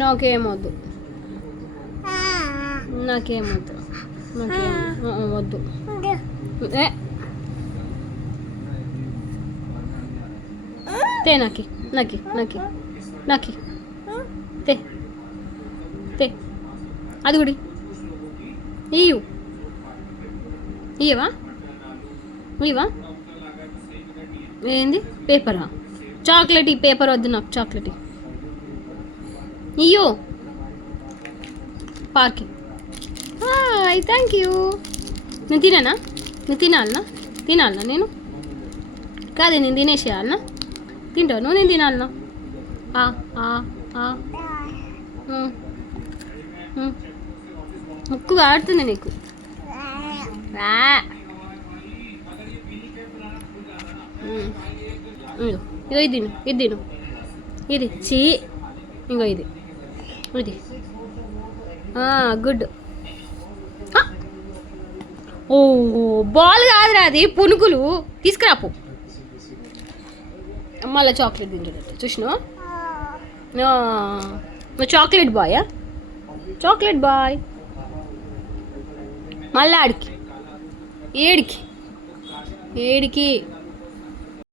నాకేమొద్దు నాకేమొద్దు వద్దు. తే నాకి నాకి నాకి నాకి తే తే అది కూడా ఇయ్యు ఇయ్యవా ఇవా ఏంది పేపరా? చాక్లెట్ ఈ పేపర్ వద్దు నాకు. చాక్లెట్ ఇయ్యో పార్కింగ్. Thank you. నేను తినానా? నేను తినాలనా నేను? కాదు నేను తినేసేయాలనా? తింటావు నువ్వు? నేను తినాలనా? ముక్కు ఆడుతుంది నీకు. ఇగో ఇది తిను, ఇది తిను, ఇది చీ. ఇంకో ఇది ఇది గుడ్. ఓ బాల్ కాదురా అది, పునుగులు. తీసుకురాపు. మళ్ళీ చాక్లెట్ తింటాడట చూసినావా? నువ్వు చాక్లెట్ బాయా? Chocolate boy. మళ్ళీ ఆడికి ఏడికి